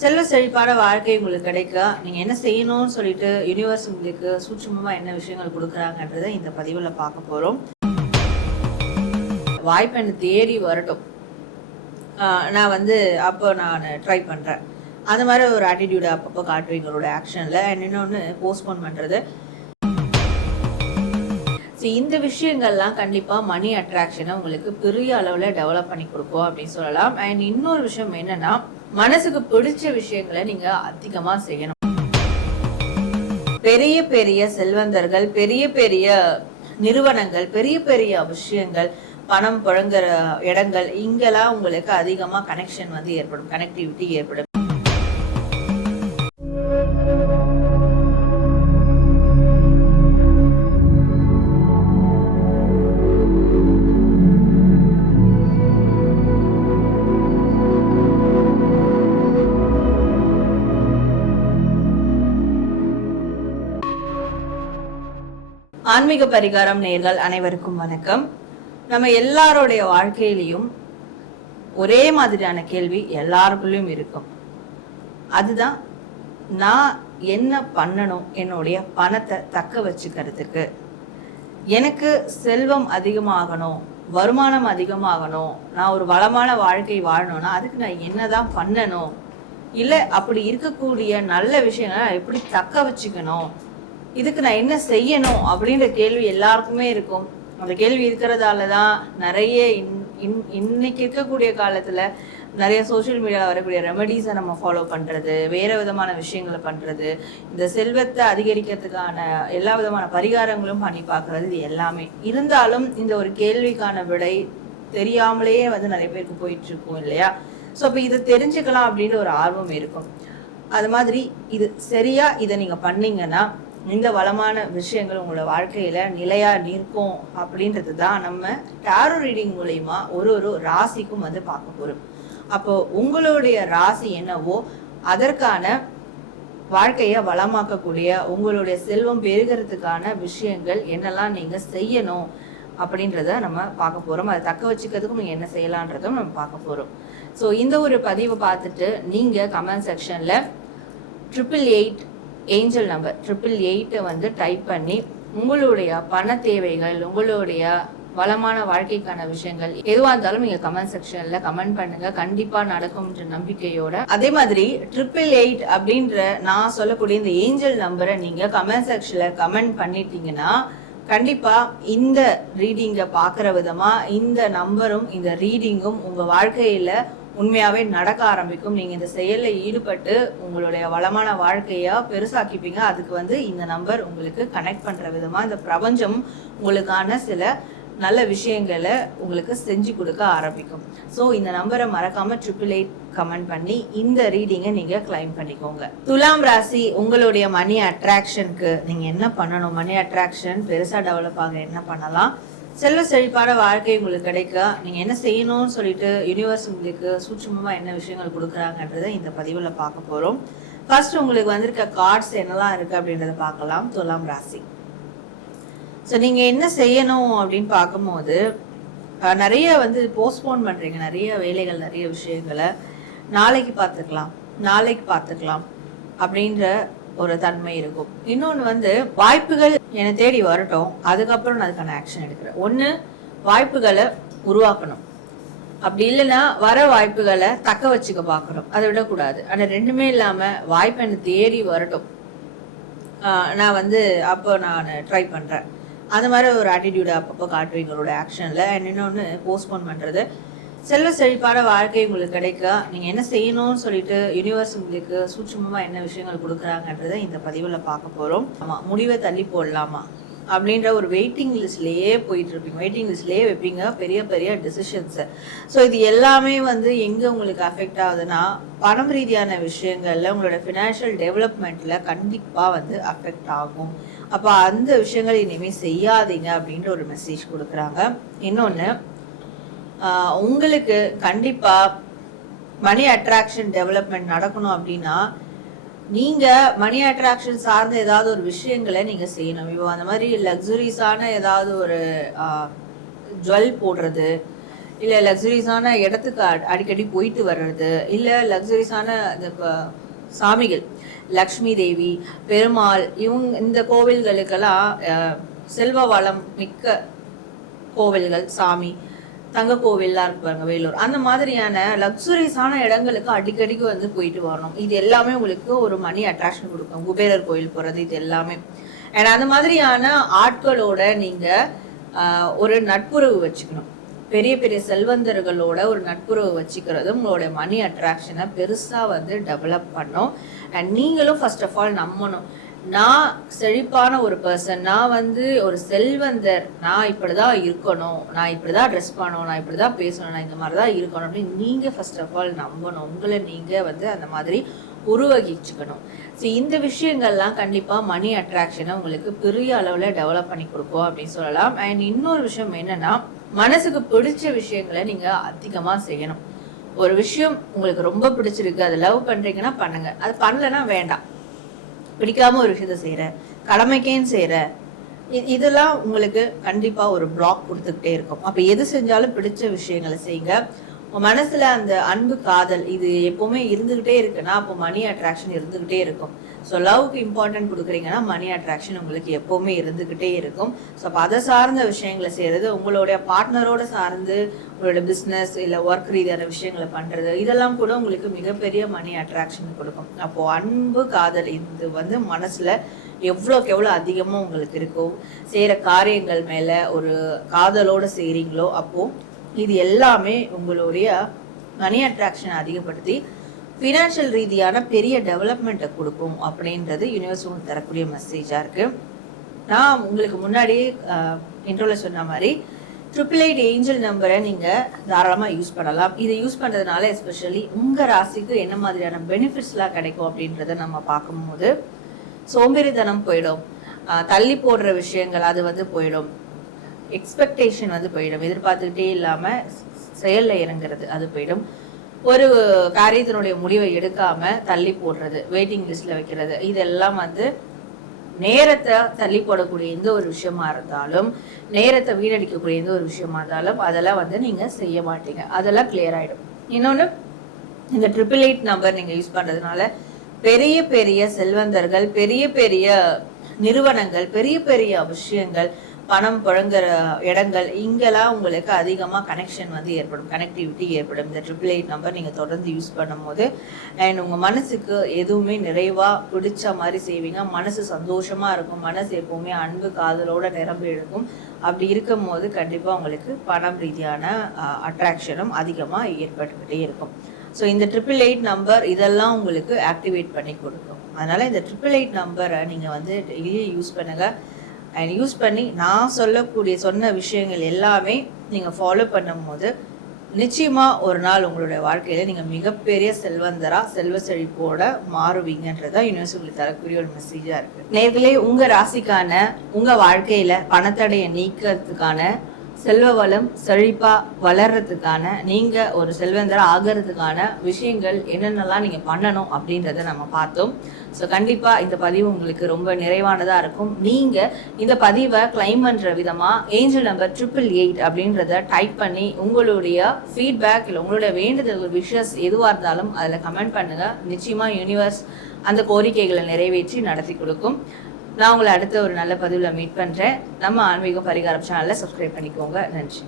செல்வ செழிப்பான வாழ்க்கை உங்களுக்கு கிடைக்க நீங்க என்ன செய்யணும்னு சொல்லிட்டு யூனிவர்ஸ் உங்களுக்கு சூட்சுமமா என்ன விஷயங்கள் கொடுக்குறாங்கன்றதை இந்த பதிவுல பார்க்க போறோம். வாய்ப்பு எனக்கு தேடி வரட்டும், நான் அப்போ நான் ட்ரை பண்றேன், அந்த மாதிரி ஒரு ஆட்டிடியூட அப்பப்போ காட்டுவீங்களோட ஆக்ஷன்ல. இன்னொன்னு போஸ்ட்போன் பண்றது. இந்த விஷயங்கள்லாம் கண்டிப்பா மணி அட்ராக்ஷனை உங்களுக்கு பெரிய அளவுல டெவலப் பண்ணி கொடுக்கும் அப்படின்னு சொல்லலாம். அண்ட் இன்னொரு விஷயம் என்னன்னா, மனசுக்கு பிடிச்ச விஷயங்களை நீங்க அதிகமா செய்யணும். பெரிய பெரிய செல்வந்தர்கள், பெரிய பெரிய நிறுவனங்கள், பெரிய பெரிய விஷயங்கள், பணம் புழங்குற இடங்கள், இங்கெல்லாம் உங்களுக்கு அதிகமா கனெக்ஷன் ஏற்படும், கனெக்டிவிட்டி ஏற்படும். ஆன்மீக பரிகாரம் நேயர்கள் அனைவருக்கும் வணக்கம். நம்ம எல்லாருடைய வாழ்க்கையிலையும் ஒரே மாதிரியான கேள்வி எல்லாருக்குள்ளயும் இருக்கும். அதுதான், நான் என்ன பண்ணணும் என்னுடைய பணத்தை தக்க வச்சுக்கிறதுக்கு? எனக்கு செல்வம் அதிகமாகணும், வருமானம் அதிகமாகணும், நான் ஒரு வளமான வாழ்க்கை வாழணும்னா அதுக்கு நான் என்னதான் பண்ணணும், இல்லை அப்படி இருக்கக்கூடிய நல்ல விஷயங்களை நான் எப்படி தக்க வச்சுக்கணும், இதுக்கு நான் என்ன செய்யணும் அப்படின்ற கேள்வி எல்லாருக்குமே இருக்கும். அந்த கேள்வி இருக்கிறதால தான் நிறைய இன்னைக்கு இருக்கக்கூடிய காலத்துல நிறைய சோசியல் மீடியாவில் வரக்கூடிய ரெமடிஸை நம்ம ஃபாலோ பண்றது, வேற விதமான விஷயங்களை பண்றது, இந்த செல்வத்தை அதிகரிக்கிறதுக்கான எல்லா விதமான பரிகாரங்களும் பண்ணி பார்க்கறது, இது எல்லாமே இருந்தாலும் இந்த ஒரு கேள்விக்கான விடை தெரியாமலேயே நிறைய பேருக்கு போயிட்டு இருக்கும் இல்லையா? ஸோ அப்போ இதை தெரிஞ்சுக்கலாம் அப்படின்ற ஒரு ஆர்வம் இருக்கும். அது மாதிரி இது சரியா இதை நீங்க பண்ணீங்கன்னா இந்த வளமான விஷயங்கள் உங்களோட வாழ்க்கையில நிலையா நிற்கும் அப்படின்றது தான் நம்ம டாரோ ரீடிங் மூலமா ஒரு ஒரு ராசிக்கும் பார்க்க போறோம். அப்போ உங்களுடைய ராசி என்னவோ அதற்கான வாழ்க்கைய வளமாக்கக்கூடிய, உங்களுடைய செல்வம் பெருகிறதுக்கான விஷயங்கள் என்னெல்லாம் நீங்க செய்யணும் அப்படின்றத நம்ம பார்க்க போறோம். அதை தக்க வச்சுக்கிறதுக்கும் நீங்க என்ன செய்யலான்றதும் நம்ம பார்க்க போறோம். ஸோ இந்த ஒரு பதிவை பார்த்துட்டு நீங்க கமெண்ட் செக்ஷன்ல 888 ஏஞ்சல் நம்பர் 888 டைப் பண்ணி உங்களுடைய பண தேவைகள், உங்களுடைய வளமான வாழ்க்கைக்கான விஷயங்கள் எதுவாக இருந்தாலும் நீங்க கமெண்ட் செக்ஷன்ல கமெண்ட் பண்ணுங்க. கண்டிப்பா நடக்கும்ன்ற நம்பிக்கையோட. அதே மாதிரி 888 அப்படின்ற நான் சொல்லக்கூடிய இந்த ஏஞ்சல் நம்பரை நீங்க கமெண்ட் செக்ஷன்ல கமெண்ட் பண்ணிட்டீங்கன்னா கண்டிப்பா இந்த ரீடிங்க பாக்குற விதமா இந்த நம்பரும் இந்த ரீடிங்கும் உங்க வாழ்க்கையில உண்மையாவே நடக்க ஆரம்பிக்கும். நீங்க இந்த செயல்ல ஈடுபட்டு உங்களுடைய வளமான வாழ்க்கையா பெருசாக்கிப்பீங்க. அதுக்கு இந்த நம்பர் உங்களுக்கு கனெக்ட் பண்ற விதமா இந்த பிரபஞ்சம் உங்களுக்கான சில நல்ல விஷயங்களை உங்களுக்கு செஞ்சு கொடுக்க ஆரம்பிக்கும். ஸோ இந்த நம்பரை மறக்காம 888 கமெண்ட் பண்ணி இந்த ரீடிங்கை நீங்க கிளைம் பண்ணிக்கோங்க. துலாம் ராசி, உங்களுடைய மணி அட்ராக்ஷனுக்கு நீங்க என்ன பண்ணணும்? மணி அட்ராக்ஷன் பெருசா டெவலப் ஆக என்ன பண்ணலாம்? செல்வ செழிப்பான வாழ்க்கை உங்களுக்கு கிடைக்க நீங்க என்ன செய்யணும்னு சொல்லிட்டு யூனிவர்ஸ் உங்களுக்கு சூட்சுமமா என்ன விஷயங்கள் கொடுக்குறாங்கன்றதை இந்த பதிவுல பார்க்க போறோம். ஃபர்ஸ்ட் உங்களுக்கு வந்திருக்க கார்ட்ஸ் என்னெல்லாம் இருக்கு அப்படின்றத பார்க்கலாம். துலாம் ராசி, ஸோ நீங்க என்ன செய்யணும் அப்படின்னு பார்க்கும்போது நிறைய போஸ்ட்போன் பண்றீங்க, நிறைய வேலைகள், நிறைய விஷயங்களை நாளைக்கு பார்த்துக்கலாம் அப்படின்ற ஒரு தன்மை இருக்கும். இன்னொன்று வாய்ப்புகள் என்னை தேடி வரட்டும், அதுக்கப்புறம் நான் அதுக்கான ஆக்ஷன் எடுக்கிறேன். ஒன்று, வாய்ப்புகளை உருவாக்கணும், அப்படி இல்லைன்னா வர வாய்ப்புகளை தக்க வச்சுக்க பார்க்கணும், அதை விடக்கூடாது. ஆனால் ரெண்டுமே இல்லாமல் வாய்ப்பு என்னை தேடி வரட்டும், நான் அப்போ நான் ட்ரை பண்ணுறேன், அந்த மாதிரி ஒரு ஆட்டிடியூட அப்பப்போ காட்டுவீங்களோட ஆக்ஷன்ல. அண்ட் இன்னொன்று போஸ்ட்போன் பண்றது. செல்வ செழிப்பான வாழ்க்கை உங்களுக்கு கிடைக்க நீங்க என்ன செய்யணும்னு சொல்லிட்டு யூனிவர்ஸ் உங்களுக்கு சூட்சுமமா என்ன விஷயங்கள் கொடுக்குறாங்கன்றதை இந்த பதிவுல பார்க்க போறோம். ஆமா, முடிவை தள்ளி போடலாமா அப்படின்ற ஒரு வெயிட்டிங் லிஸ்ட்லயே போயிட்டு இருப்பீங்க, வெயிட்டிங் லிஸ்ட்லயே வைப்பீங்க பெரிய பெரிய டிசிஷன்ஸ். ஸோ இது எல்லாமே எங்க உங்களுக்கு அஃபெக்ட் ஆகுதுன்னா பணம் ரீதியான விஷயங்கள்ல, உங்களோட ஃபினான்ஷியல் டெவலப்மெண்ட்ல கண்டிப்பா அஃபெக்ட் ஆகும். அப்ப அந்த விஷயங்கள் இனிமே செய்யாதீங்க அப்படின்ற ஒரு மெசேஜ் கொடுக்குறாங்க. இன்னொன்னு, உங்களுக்கு கண்டிப்பா மணி அட்ராக்ஷன் டெவலப்மெண்ட் நடக்கணும் அப்படின்னா நீங்க மணி அட்ராக்ஷன் சார்ந்த ஏதாவது ஒரு விஷயங்களை நீங்க செய்யணும். இப்போ அந்த மாதிரி லக்ஸுரிஸான ஏதாவது ஒரு ஜுவல் போடுறது, இல்லை லக்ஸரிஸான இடத்துக்கு அடிக்கடி போயிட்டு வர்றது, இல்லை லக்ஸரிஸான இந்த சாமிகள் லக்ஷ்மி தேவி, பெருமாள், இந்த கோவில்களுக்கெல்லாம் செல்வ வளம் மிக்க கோவில்கள், சாமி, தங்க கோவில்லாம் இருக்கு பாருங்க வேலூர், அந்த மாதிரியான லக்ஸுரியஸான இடங்களுக்கு அடிக்கடிக்கு வந்து போயிட்டு வரணும். இது எல்லாமே உங்களுக்கு ஒரு மணி அட்ராக்ஷன் கொடுக்கும். குபேரர் கோயில் போறது இது எல்லாமே. அண்ட் அந்த மாதிரியான ஆட்களோட நீங்க ஒரு நட்புறவு வச்சுக்கணும். பெரிய பெரிய செல்வந்தர்களோட ஒரு நட்புறவு வச்சுக்கிறது உங்களோட மணி அட்ராக்ஷனை பெருசா வந்து டெவலப் பண்ணும். அண்ட் நீங்களும் ஃபர்ஸ்ட் ஆஃப் ஆல் நம்பணும், நான் செழிப்பான ஒரு பர்சன், நான் வந்து ஒரு செல்வந்தர், நான் இப்படிதான் இருக்கணும், நான் இப்படிதான் ட்ரெஸ் பண்ணணும், நான் இப்படிதான் பேசணும், நான் இந்த மாதிரிதான் இருக்கணும் அப்படின்னு நீங்க ஃபர்ஸ்ட் ஆஃப் ஆல் நம்பணும். உங்களை நீங்க வந்து அந்த மாதிரி உருவகிச்சுக்கணும். ஸோ இந்த விஷயங்கள்லாம் கண்டிப்பா மணி அட்ராக்ஷனை உங்களுக்கு பெரிய அளவுல டெவலப் பண்ணி கொடுக்கும் அப்படின்னு சொல்லலாம். அண்ட் இன்னொரு விஷயம் என்னன்னா, மனசுக்கு பிடிச்ச விஷயங்களை நீங்க அதிகமா செய்யணும். ஒரு விஷயம் உங்களுக்கு ரொம்ப பிடிச்சிருக்கு, அதை லவ் பண்றீங்கன்னா பண்ணுங்க, அது பண்ணலன்னா வேண்டாம். பிடிக்காம ஒரு விஷயத்த செய்யற, கடமைக்கேன்னு செய்யற, இதெல்லாம் உங்களுக்கு கண்டிப்பா ஒரு பிளாக் கொடுத்துக்கிட்டே இருக்கும். அப்ப எது செஞ்சாலும் பிடிச்ச விஷயங்களை செய்யுங்க. மனசுல அந்த அன்பு காதல் இது எப்பவுமே இருந்துகிட்டே இருக்குன்னா அப்போ மணி அட்ராக்ஷன் இருந்துகிட்டே இருக்கும். ஸோ லவ்க்கு இம்பார்ட்டன்ட் கொடுக்குறீங்கன்னா மணி அட்ராக்ஷன் உங்களுக்கு எப்பவுமே இருந்துகிட்டே இருக்கும். ஸோ அப்போ அதை சார்ந்த விஷயங்களை செய்யறது, உங்களுடைய பார்ட்னரோட சார்ந்து உங்களோட பிஸ்னஸ் இல்லை ஒர்க் ரீதியான விஷயங்களை பண்றது, இதெல்லாம் கூட உங்களுக்கு மிகப்பெரிய மணி அட்ராக்ஷன் கொடுக்கும். அப்போ அன்பு காதல் இது வந்து மனசுல எவ்வளோக்கு எவ்வளோ அதிகமாக உங்களுக்கு இருக்கும். செய்யற காரியங்கள் மேல ஒரு காதலோட செய்றீங்களோ அப்போ இது எல்லாமே உங்களுடைய மணி அட்ராக்ஷனை அதிகப்படுத்தி ஃபினான்ஷியல் ரீதியான பெரிய டெவலப்மெண்ட்டை கொடுக்கும் அப்படின்றது யூனிவர்ஸ் உங்களுக்கு தரக்கூடிய மெசேஜாக இருக்குது. நான் உங்களுக்கு முன்னாடியே இன்ட்ரோல சொன்ன மாதிரி 888 ஏஞ்சல் நம்பரை நீங்கள் தாராளமாக யூஸ் பண்ணலாம். இதை யூஸ் பண்ணுறதுனால எஸ்பெஷலி உங்கள் ராசிக்கு என்ன மாதிரியான பெனிஃபிட்ஸ்லாம் கிடைக்கும் அப்படின்றத நம்ம பார்க்கும்போது, சோம்பேறித்தனம் போயிடும், தள்ளி போடுற விஷயங்கள் அது வந்து போயிடும், எக்ஸ்பெக்டேஷன் வந்து போயிடும், எதிர்பார்த்துக்கிட்டே இல்லாமல் செயலில் இறங்குறது அது போயிடும், ஒரு காரியத்தினுடைய முடிவை எடுக்காம தள்ளி போடுறது, வெயிட்டிங் லிஸ்ட்ல வைக்கிறது, இதெல்லாம் வந்து நேரத்தை தள்ளி போடக்கூடிய எந்த ஒரு விஷயமா இருந்தாலும், நேரத்தை வீணடிக்கக்கூடிய எந்த ஒரு விஷயமா இருந்தாலும் அதெல்லாம் வந்து நீங்க செய்ய மாட்டீங்க. அதெல்லாம் கிளியர் ஆயிடும். இன்னொன்று, இந்த 888 நம்பர் நீங்க யூஸ் பண்றதுனால பெரிய பெரிய செல்வந்தர்கள், பெரிய பெரிய நிறுவனங்கள், பெரிய பெரிய விஷயங்கள், பணம் புழங்குற இடங்கள், இங்கெல்லாம் உங்களுக்கு அதிகமாக கனெக்ஷன் வந்து ஏற்படும், கனெக்டிவிட்டி ஏற்படும் இந்த 888 நம்பர் நீங்கள் தொடர்ந்து யூஸ் பண்ணும் போது. அண்ட் உங்கள் மனசுக்கு எதுவுமே நிறைவாக பிடிச்ச மாதிரி செய்வீங்க, மனசு சந்தோஷமாக இருக்கும், மனசு எப்போவுமே அன்பு காதலோட நிரம்பி இருக்கும். அப்படி இருக்கும் போது கண்டிப்பாக உங்களுக்கு பணம் ரீதியான அட்ராக்ஷனும் அதிகமாக ஏற்பட்டுக்கிட்டே இருக்கும். ஸோ இந்த 888 நம்பர் இதெல்லாம் உங்களுக்கு ஆக்டிவேட் பண்ணி கொடுக்கும். அதனால் இந்த 888 நம்பரை நீங்கள் வந்து டெய்லி யூஸ் பண்ணுங்கள். அண்ட் யூஸ் பண்ணி நான் சொன்ன விஷயங்கள் எல்லாமே நீங்கள் ஃபாலோ பண்ணும் போது நிச்சயமாக ஒரு நாள் உங்களுடைய வாழ்க்கையில் நீங்கள் மிகப்பெரிய செல்வந்தராக செல்வ செழிப்போட மாறுவீங்கன்றதா யூனிவர்ஸ் உங்களுக்கு தரக்கூடிய ஒரு மெசேஜாக இருக்குது. நேர்களே, உங்கள் ராசிக்கான உங்கள் வாழ்க்கையில் பணத்தடையை நீக்கிறதுக்கான, செல்வ வளம் செழிப்பா வளர்றதுக்கான, நீங்க ஒரு செல்வந்தரா ஆகிறதுக்கான விஷயங்கள் என்னென்னலாம் நீங்க பண்ணணும் அப்படின்றத நம்ம பார்த்தோம். ஸோ கண்டிப்பா இந்த பதிவு உங்களுக்கு ரொம்ப நிறைவானதா இருக்கும். நீங்க இந்த பதிவை கிளைம் பண்ற விதமா ஏஞ்சல் நம்பர் 888 அப்படின்றத டைப் பண்ணி உங்களுடைய ஃபீட்பேக் இல்லை உங்களுடைய வேண்டுதல் விஷஸ் எதுவாக இருந்தாலும் அதில் கமெண்ட் பண்ணுங்க. நிச்சயமா யூனிவர்ஸ் அந்த கோரிக்கைகளை நிறைவேற்றி நடத்தி கொடுக்கும். நான் உங்களை அடுத்த ஒரு நல்ல பதிவில் மீட் பண்ணுறேன். நம்ம ஆன்மீகம் பரிகாரம் சேனலை சப்ஸ்கிரைப் பண்ணிக்கோங்க. நன்றி.